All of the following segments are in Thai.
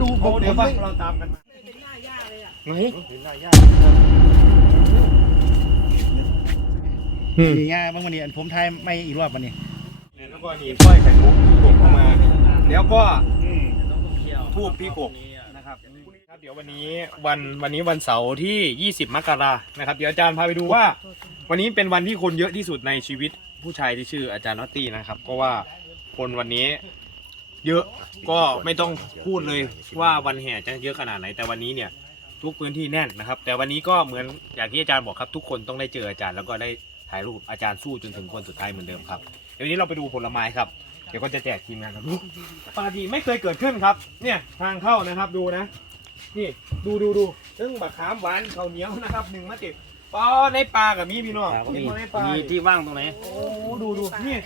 ดูผมเดี๋ยวผมไปไม่เราตามกันมาไหนเห็นหน้ายากอืมนี่ง่ายบางวันนี้อันผมทายไม่อีกรอบวันนี้แล้วก็นี่สร้อยไข่มุกกบเข้ามา แล้วก็ทูบพี่กบนะครับครับเดี๋ยววันนี้วันวันนี้วันเสาร์ที่ 20 มกรานะครับเดี๋ยวอาจารย์พาไปดูว่า วันนี้เป็นวันที่คนเยอะที่สุดในชีวิตผู้ชายที่ชื่ออาจารย์นอตตี้นะครับ ก็ว่าคนวันนี้ เยอะก็ไม่ต้องพูดเลยว่าวันแห่จะเยอะขนาดไหน แต่วันนี้เนี่ยทุกพื้นที่แน่นนะครับ แต่วันนี้ก็เหมือนอย่างที่อาจารย์บอกครับ ทุกคนต้องได้เจออาจารย์แล้วก็ได้ถ่ายรูปอาจารย์สู้จนถึงคนสุดท้ายเหมือนเดิมครับเดี๋ยววันนี้เราไปดูผลไม้ครับเดี๋ยวก็จะแจกทีมงานครับปกติไม่เคยเกิดขึ้นครับ เนี่ยทางเข้านะครับดูนะ นี่ดูดูดูซึ่งบักขามหวานข้าวเหนียวนะครับหนึ่งมาติดปอในปลากับมีพี่น้องก็มีเห็นบ่ในปลามีที่ว่างตรงไหนโอ้ดูดูนี่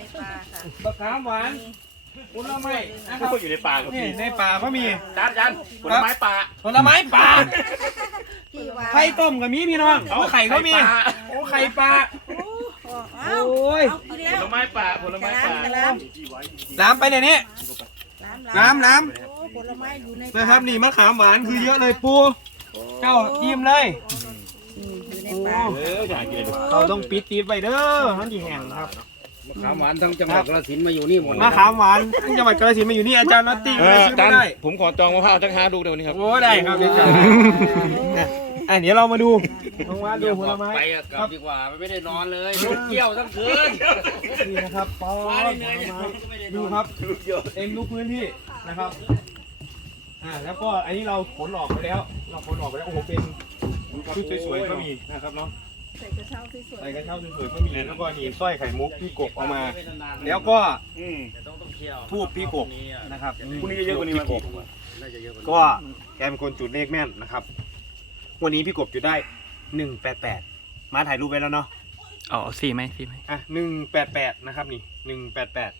บักขามหวาน ผลไม้นะครับอยู่ในป่ากับนี่พี่ในป่าก็มีจานจานผลไม้ป่าผลไม้ป่าที่ว่าไข่ต้มกับมีพี่น้องโอ้ไข่ก็มีไข่ปลาโอ้ไข่ปลาโอ้โอ้ยเอากินผแล้วลไม้ป่าผลไม้ป่ากะลน้ำไปเดี๋ยวนี้ำน้ำน้โอ้ผลไม้อยู่ในำนะครับนี่มะขามหวานคือเยอะเลยปูเจ้ายิ้มเลยอยู่ในโอ้ป่า เอออยากกินเราต้องปิดตีไปเด้อมันดีแห้งครับ มะขามหวานทั้งจังหวัดกระสินธุ์มาอยู่นี่หมดมะขามหวานทั้งจังหวัดกาฬสินธุ์มาอยู่นี่อาจารย์นอตตี้เอก็อซื้อจาไม่นได้ผมขอจองมะพร้าวจังหาดูเดี๋ยววันนี้ครับ โอ้ได้ครับเดี๋ยวจะอะเดี๋ยวเรามาดูลองมาดูผลไม้ไปกลับดีกว่าไม่ได้นอนเลยรถเกี่ยวทั้งคืนนี่นะครับปอมาผได้ลเหนื่อยไม้ไม่ได้นดูอนครับเต็มทุกพื้นที่นะครับอ่าแล้วก็อันนี้เราขนออกไปแล้ว เราขนออกไปแล้วโอ้โหเป็นชุดสวยๆก็มีนะครับเนาะ ใส่กระเช้าสวยใส่กระเช้าสวยๆก็มีแล้วก็นี่สร้อยไข่มุกพี่กบเอามา แล้วก็อืมต้องต้องเที่ยวทูบพี่กบนะครับพรุ่งนี้เยอะกว่านี้พี่กบน่าจะเยอะกว่านี้ก็แกเป็นคนจุดเลขแม่นนะครับ วันนี้พี่กบจุดได้หนึ่งแปดแปดมาถ่ายรูปไว้แล้วเนาะเอาสี่ไหมสี่ไหมอะหนึ่งแปดแปดนะครับนี่หนึ่งแปดแปด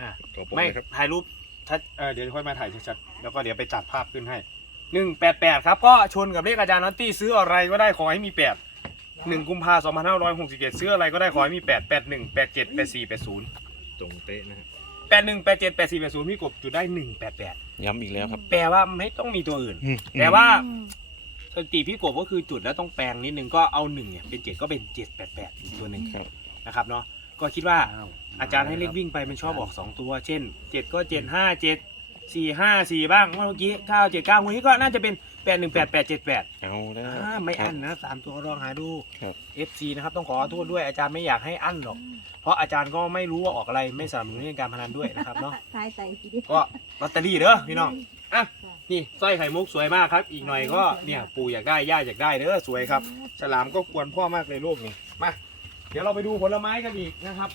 อะขอบไม่ครับถ่ายรูปชัดเออเดี๋ยวค่อยมาถ่ายชัดๆแล้วก็เดี๋ยวไปจัดภาพขึ้นให้หนึ่งแปดแปดครับ ก็ชนกับเลขอาจารย์นอตตี้ซื้ออะไรก็ได้ขอให้มีแปด หนึ่งกุมภาสองพันห้าร้อยหกสิบเจ็ดซื้ออะไรก็ได้ขอให้มีแปดแปดหนึ่งแปดเจ็ดแปดสี่แปดศูนย์ตรงเป๊ะนะฮะแปดหนึ่งแปดเจ็ดแปดสี่แปดศูนย์พี่กบจุดได้หนึ่งแปดแปดย้ำอีกแล้วครับแปลว่าไม่ต้องมีตัวอื่นอืมแต่ว่าสถิติพี่กบก็คือจุดแล้วต้องแปลงนิดนึงก็เอาหนึ่งเนี่ยเป็นเจ็ดก็เป็นเจ็ดแปดแปดอีกตัวหนึ่งครับนะครับเนาะก็คิดว่าอาจารย์ให้เลขวิ่งไปมันชอบออกสองตัว เช่นเจ็ดก็เจ็ดห้าเจ็ดสี่ห้าสี่บ้างเมื่อกี้เก้าเจ็ดเก้าวันนี้ก็น่าจะเป็น แปดหนึ่งแปดแปดเจ็ดแปดเอาแล้วไม่อั้นนะสามตัวลองหาดูครับ FC นะครับต้องขอโทษด้วยอาจารย์ไม่อยากให้อั้นหรอก เพราะอาจารย์ก็ไม่รู้ว่าออกอะไรไม่สนับสนุนเรื่องการพนันด้วยนะครับเนาะทายใส่ทีเดียวก็ลอตเตอรี่เด้อพี่น้องอะนี่สร้อยไข่มุกสวยมากครับ อีกหน่อยก็เนี่ยปู่อยากได้ย่าอยากได้เด้อสวยครับ ฉลามก็ควรพ่อมากเลยลูกนี่มาเดี๋ยวเราไปดูผลไม้กันอีกนะครับ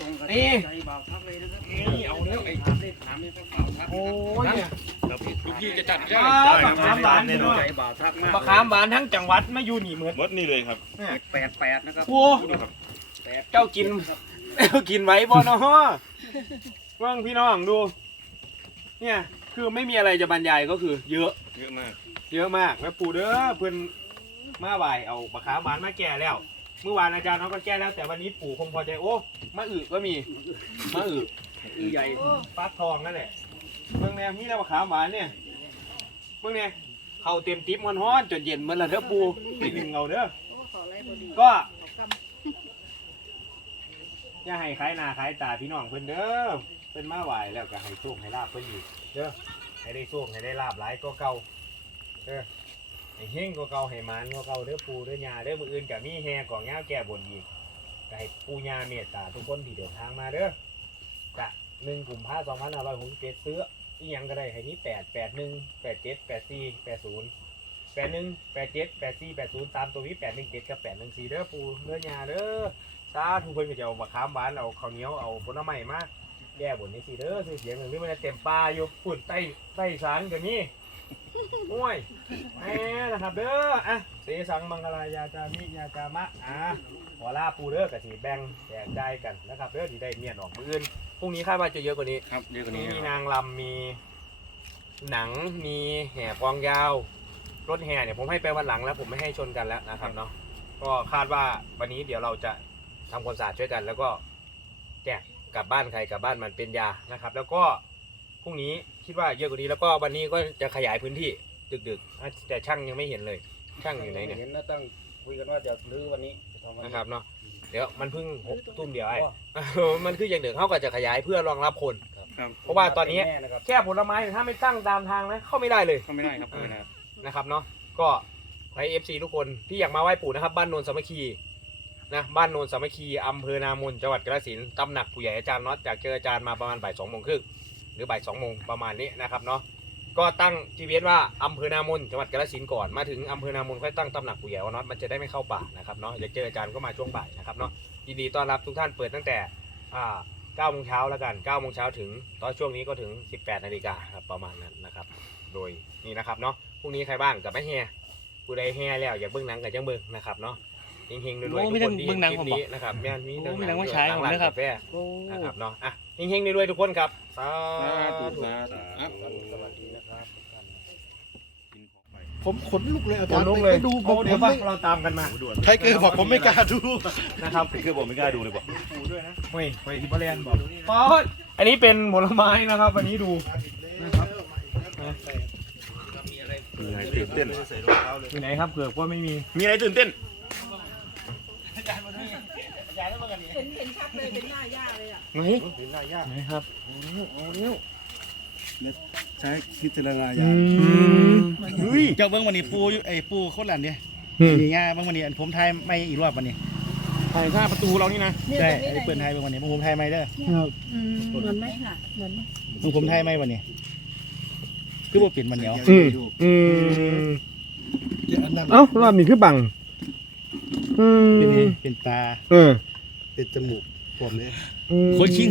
ตรงกันนี่ใจบ่าวทักเลยนะครับนี่เอาแล้วไอ้ถามได้ถามได้ต้องบ่าวทักโอ้ยเนี่ยลูกพี่จะจัดได้อ้าวมะขามหวานพี่น้องใจบ่าวทักมากมะขามหวานทั้งจังหวัดมาอยู่นี่เหมือนมดนี่เลยครับแปดแปดนะครับโอ้ดูครับแปดเจ้ากินเจ้ากินไว้บ่เนาะว่างพี่น้องดู เนี่ยคือไม่มีอะไรจะบรรยายก็คือ เยอะเยอะมาก เยอะมากแล้วปู่เด้อเพิ่นมาไหวเอามะขามหวานมาแก่แล้ว เมื่อวานอาจารย์เขาก็แก้แล้วแต่วันนี้ปู่คงพอใจโอ้มะอึก็มีมะอึอือใหญ่ฟักทองนั่นแหละเมืองแนวนี้แล้วมะขามหวานเนี่ยเมืองแนวเขาเต็มติ๊บมันฮ้อนจนเย็นเหมื่อนละเด้อปู่อีกหนึ่งเอาเด้อโอ้ขออะไรพอดีก็ขอกำอย่าให้ขายหน้าขายตาพี่น้องเพิ่นเด้อเพิ่นมาไหวแล้วก็ให้โชคให้ลาบเพิ่นอีกเด้อให้ได้โชคให้ได้ลาบหลายก็เก่าเด้อ ให้เฮงก็เกาให้หมันก็เกาเด้อปูเด้อยาเด้อมืออื่นกับมีแฮกองยาวแก่บนอีกก็ให้ปูยาเมตตาทุกคนที่เดินทางมาเด้อกะหนึ่งกลุ่มผ้าสองพันอะไรผมยกสิเจ็ดเสื้ออีหยังก็ได้ให้นี้แปดแปดหนึ่งแปดเจ็ดแปดสี่แปดศูนย์แปดหนึ่งแปดเจ็ดแปดสี่แปดศูนย์ตามตัววิแปดหนึ่งเจ็ดกับแปดหนึ่งสี่เด้อปูเด้อยาเด้อซาทุกคนก็จะเอามะขามหวานเอาข้าวเหนียวเอาผลไม้มาแก้บนนี่สิเด้อเสียงหนึ่งที่มันเต็มป่าอยู่ฝุ่นใต้ใต้สารกับนี่ โอ้ยแหมนะครับเด้ออะเสสังมังคลายาจามิยาจามะอะขอลาปูเด้อกะสิแบ่งแจกจ่ายกันนะครับเด้อที่ได้เมียนออกมืออื่นพรุ่งนี้คาดว่าจะเยอะกว่านี้ ครับเยอะกว่ามีนี้มีนางลำมีหนังมีแห่กลองยาว รถแห่เนี่ยผมให้ไปวันหลังแล้วผมไม่ให้ชนกันแล้วนะครับเนาะก็คาดว่าวันนี้เดี๋ยวเราจะทำความสะอาดช่วยกัน แล้วก็แจกกลับบ้านใครกลับบ้านมันเป็นยานะครับ แล้วก็ พรุ่งนี้คิดว่าเยอะกว่านี้แล้วก็วันนี้ก็จะขยายพื้นที่ดึกๆอะแต่ช่างยังไม่เห็นเลย ช่างอยู่ไหนเนี่ยเห็นนะตั้งคุยกันว่าจะรื้อวันนี้จะทำวันนะนี้ครับเนาะเดี๋ยวมันเพิ่งหกทุ่มเดียวไอ้ มันคืออย่างเดิมเขาก็จะขยายเพื่อรองรับคน ครับ เพราะว่าตอนนี้แนะครับ แค่ผลไม้เนี่ยถ้าไม่ตั้งตามทางนะเข้าไม่ได้เลย เข้าไม่ได้ครับเข้าไม่ได้ นะครับเนาะก็ขอให้เอฟซีทุกคนที่อยากมาไหว้ปู่นะครับ บ้านโนนสามัคคีนะบ้านโนนสามัคคีอำเภอนามนจังหวัดกาฬสินธุ์ตำหนักผู้ใหญ่อาจารย์น็อตจากเจออาจารย์มาประมาณบ่ายสองโมงครึ่งห รือบ่ายสองโมงประมาณนี้นะครับเนาะก็ตั้ง GPS ว่าอำเภอนามนจังหวัดกาฬสินธุ์ก่อนมาถึงอำเภอนามนค่อยตั้งตำหนักผู้ใหญ่ว่าน็อตมันจะได้ไม่เข้าป่านะครับเนาะอยากเจออาจารย์ก็มาช่วงบ่ายนะครับเนาะยินดีต้อนรับทุกท่านเปิดตั้งแต่อ่า9โมงเช้าแล้วกัน9โมงเช้าถึง ตอนช่วงนี้ก็ถึง 18นาฬิกาครับประมาณนั้นนะครับ โดยนี่นะครับเนาะพรุ่งนี้ใครบ้างกับแม่เฮียผู้ใดเฮียแล้วอยากเบิ่งหนังกับจังเบิ่งนะครับเนาะเฮงๆรวยๆโอ้ทุกมีคทั้นงที่เบิ่งหนังคลิปผมบอกนี้นะครับแม่นมีโอ้หนังมีหนังมาฉายหผมร้านด้วยครับกาแฟโอ้นะครับเนาะอะ เฮงๆรวยๆทุกคนครับ สาสาธุธุสาธุอะสวัสดีนะครับทุกท่านผมขนลุกเลยอาคจารนย์ลุกเลยไปดูผมเดี๋ยวผมป่ะไม่เราตามกันมาไทเกอร์บอกผมไม่กล้าดูนะครับคือผมไม่กล้าดูเลยบอกเฮ้ยไปที่บริเวณบอกปอดอันนี้เป็นผลไม้นะครับวันนี้ดูนะครับมีอะไรตื่นเต้นอยู่ไหนครับเกือบว่าไม่มี มีอะไรตื่นเต้นเห็นเห็นชัดเลยเป็นหน้าย่าเลยอะ ไหนเป็นหน้ายากไหนครับใช้พิจารณาอืญาณมเฮ้ยเจ้าเบิ้งวันนี้ปูอยู่ไอ้ปูโคตรหลานเนี่ยอืมนี่ง่ายเบิ้งวันนี้อันผมไทยไม่อีกรอบวันนี้ถ่ายข้าประตูเรานี่นะเนี่ยใช่ตรงนี้ไอ้เปิดไทยเบิ้งวันนี้ผมไทยไม่เด้ออืมเหมือนไหมค่ะ เหมือนไหมมึงผมไทยไม่วันนี้ คือว่าเปลี่ยนมันเหนียวอืมอืมเอ้ารอบนี้คือบังอืมเป็นนี่เป็นตา เออเป็นจมูกผมเลย คนชิง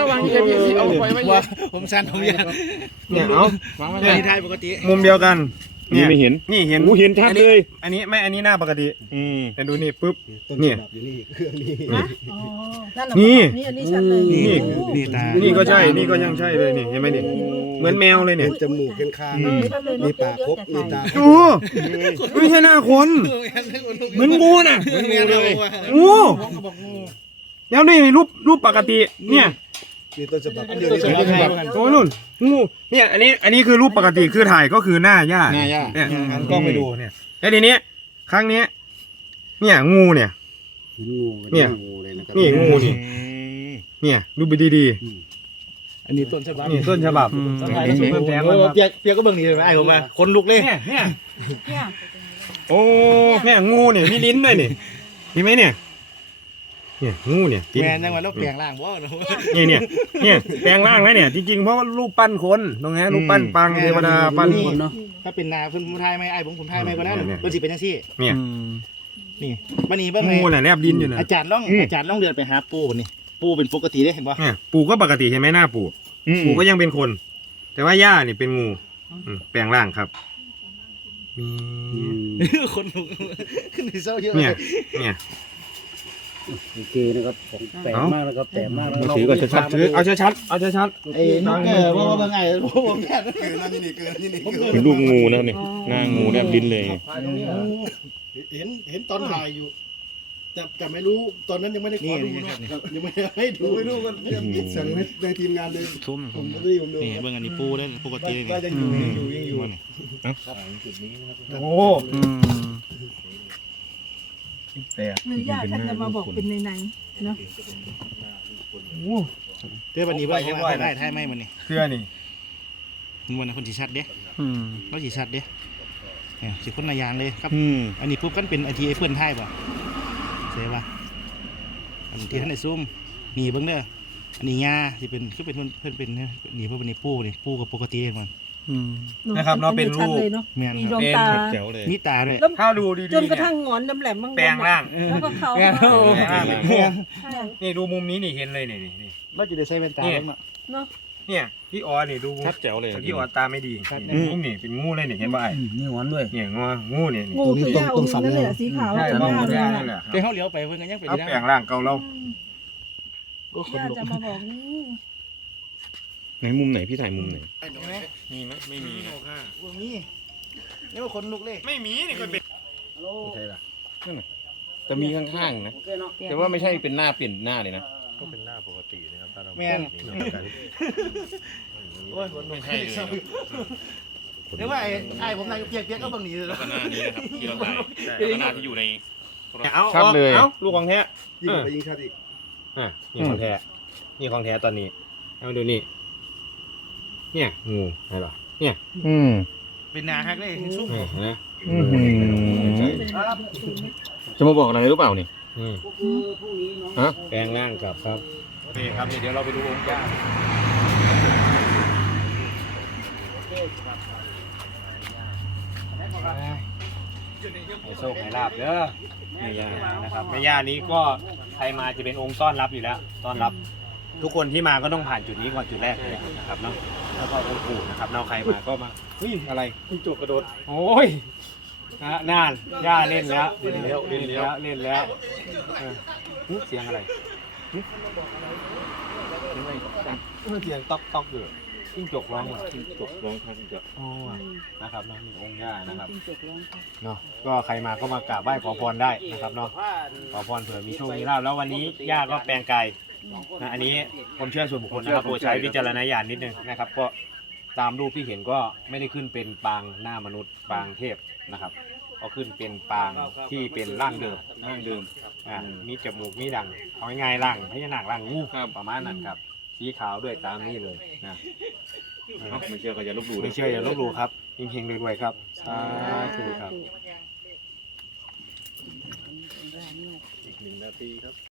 ระวังจะพี่เอาไฟไว้ว่าผมสั้นผมยาวเนี่ยเอาเนี่ยไทยปกติมุมเดียวกันนี่ไม่เห็นนี่เห็นโอ้เห็นชัดเลยอันนี้ไม่อันนี้หน้าปกติอืมแต่ดูนี่ปุ๊บต้นเนี่ยฉบับอยู่นี่เครื่องนี้นะอ๋อนั่นเหรอนี่นี่อันนี้ชัดเลยนี่นี่โอ้นี่ตานี่ก็ใช่นี่ก็ยังใช่เลยนี่เห็นไหมนี่เหมือนแมวเลยเนี่ยจมูกข้างเออชัดเลยมีปากครบมีตาดูไม่ใช่หน้าคนเหมือนงูน่ะเหมือนงูเลยงู แล้วนี่รูปรูปปกติเนี่ยนี่ต้นฉบับโอ้นู่นงูเนี่ยอันนี้อันนี้คือรูปปกติคือถ่ายก็คือหน้าย่าหน้าย่าเนี่ยหันกล้องไปดูเนี่ยแล้วทีนี้ครั้งเนี้ยเนี่ยงูเนี่ยงูเนี่ยงูเลยนะครับนี่งูนี่เนี่ยดูไปดีอันนี้ต้นฉบับๆนี่ต้นฉบับต้องถ่ายรูปเพิ่มแสงก่อนครับเปียกเปียกก็เบิ่งนี่ไอ้ผมมาคนลุกเลยเนี่ยเนี่ยเนี่ยโอ้เนี่ยงูเนี่ยมีลิ้นด้วยนี่เห็นไหมเนี่ย เนี่ยงูเนี่ยลิ้นแมนจังหวะแล้วเปลี่ยนร่างบ่เนาะนี่เนี่ยเนี่ยแปลงร่างไว้เนี่ย จริงๆเพราะว่ารูปปั้นคนตรงนี้รูปปั้นปังเทวดาปั้นคนเนาะถ้าเป็นนาเพิ่นผมทายไม่ไอ้ผมผมทายไม่ก็ได้เนี่ยเพิ่นสิเป็นจังซี่ เนี่ยนี่บัดนี้เบิ่งงูน่ะแนบดินอยู่นะอาจารย์ล่องอาจารย์ล่องเดือนไปหาปู่บัดนี้ ปู่เป็นปกติได้เห็นบ่เนี่ยปู่ก็ปกติใช่ไหมหน้าปู่ปู่ก็ยังเป็นคน แต่ว่าย่านี่เป็นงูอืมแปลงร่างครับมีคนลุกขึ้นในเศร้าเยอะเนี่ยเนี่ย โอเคนะครับของแปลกมากนะครับแปลกมากนะมาถือก่อนชัดถือเอาชัดๆเอาชัดไอ้นกแก่ว่าว่าไงผมแค่เกินนั่นนี่เกินนี่นี่ๆเป็นลูกงูนะครับนี่หน้างูแนบลิ้นเลยเห็นเห็นตอนถ่ายอยู่ แต่แต่ไม่รู้ตอนนั้นยังไม่ได้ขอดูนะครับยังไม่ได้ให้ดูไม่รู้กันยังติดสั่งให้ในทีมงานเลยซุ่มผมก็ไม่ได้ผมดูนี่เบิ่งอันนี้ปู่เด้อปกติเลยว่ายังอยู่ยังอยู่ยังอยู่ๆโอ้อืม แต่หรือย่าท่านจะมาบอกเป็นในหนังเนาะเด้อบัดนี้เบิ่งว่าได้ทายไม่มันนี่เสื้อนี่มันวันคนสิชัดเด้อืมเราสิชัดเด้เนี่ยสิคนละอย่างเลยครับ อืมอันนี้ปุ๊บกันเป็นไอทีไอเพื่อนไทยป่ะเสียป่ะอันที่ท่านในซุ่มนี่เบิ้งเด้ออันนี้ยาที่เป็นคือเป็นเพื่อนเพื่อนเป็นเนี่ยนี่เพื่อนเป็นนี่ปูนี่ปูกับปกติเลยมัน อืม นะครับเนาะเป็นรูป ชัดเลยเนาะ แม่นมีคดรับวงตา แจ๋วเลยมีตาด้วยแล้วถ้าดูดีๆจนกระเนี่ยทั่งหงอนแหลมๆบ้างแปลงร่าง แล้วก็เขาแม่นแปลงร่างเป็นงูใช่นี่ดูมุมนี้นี่เห็นเลยนี่นี่นี่ ว่าจะได้ใส่แว่นตาเนี่ย บ้างเนาะเนาะ เนี่ยพี่ออนี่ดูชัดแจ๋วเลยแต่พี่ออตาไม่ดีชัดนี่มุมนี่เป็นงูเลยนี่เห็นป่ะไอ้นี่หวานด้วย เนี่ยงูงูเนี่ยนี่งูคือย่าองค์นั่นแหละสีขาวใช่กับเราย่าเลยย่าอะนั่นแหละครับแต่เขาเลี้ยวไปเพิ่นก็ยังเป็นเอาได้แปลงร่างเก่าเราโอ้คนย่าลุกจะมาบอกนี่ ไหนมุมไหนพี่ถ่ายมุมไหนเห็นไหมมีไหมไม่มีนะพวกนี้นี่ว่าคนลุกเลยไม่มีนี่เคยเป็นไม่ใช่ล่ะนั่นน่ะแต่มีข้างๆนะ โอเคเนาะแต่ว่าไม่ใช่เป็นหน้าเปลี่ยนหน้าเลยนะแม่นมโอ้ยคนไม่ใช่เลยครับเรียกว่าไอ้ไอ้ผมนายเปียกเปียกก็บางหนีเลยแล้วก็หน้านี้นะครับที่เราถ่ายแล้วก็หน้าที่อยู่ในเอาชัดเลย เอาลูกของแท้ ยิงไปยิงชัดอีก อะนี่ของแท้นี่ของแท้ตอนนี้เอาดูนี่ เนี่ยงูเห็นปะเนี่ยอืมเป็นนาฮักเลยซุ่มนี่เห็นไหมจะมาบอกอะไรหรือเปล่านี่ อืมคือพรุ่งนี้น้องฮะ แปลงร่างกลับครับ โอเคครับนี่เดี๋ยวเราไปดูองค์ย่าให้โชคให้ลาบเด้อแม่ย่านะครับแม่ย่านี้ก็ใครมาจะเป็นองค์ต้อนรับอยู่แล้ว ต้อนรับ ทุกคนที่มาก็ต้องผ่านจุดนี้ก่อนจุดแรกเลยนะครับเนาะแล้วก็องค์ปู่นะครับเนาะใครมาก็มาเฮ้ยอะไรยิงจกกระโดดโอ้ยนะนานย่าเล่นแล้วเล่นแล้วเล่นแล้วเล่นแล้วเออหึเสียงอะไรหึเสียงต๊อกต๊อกอยู่จิ้งจกร้องเหรอจิ้งจกร้องครับจิ้งจกโอ้นะครับเนาะนี่องค์ย่านะครับเนาะก็ใครมาก็มากราบไหว้ขอพรได้นะครับเนาะขอพรเผื่อมีโชคมีลาภแล้ววันนี้ย่าก็แปลงกาย นะอันนี้ผมเชื่อส่วนบุคคลนะครับโปรดใช้วิจารณญาณนิดนึงนะครับ ก็ตามรูปที่เห็นก็ไม่ได้ขึ้นเป็นปางหน้ามนุษย์ปางเทพนะครับ ก็ขึ้นเป็นปางที่เป็นร่างเดิมร่างเดิมอ่ามีจมูกมีดังเอาง่ายๆร่างพญานาคร่างงูครับ ประมาณนั้นครับสีขาวด้วยตามนี้เลยนะเอ้าไม่เชื่อก็อย่าลบหลู่นะไม่เชื่ออย่าลบหลู่ครับเฮงๆรวยๆครับสาธุครับอีกหนึ่งนาทีครับ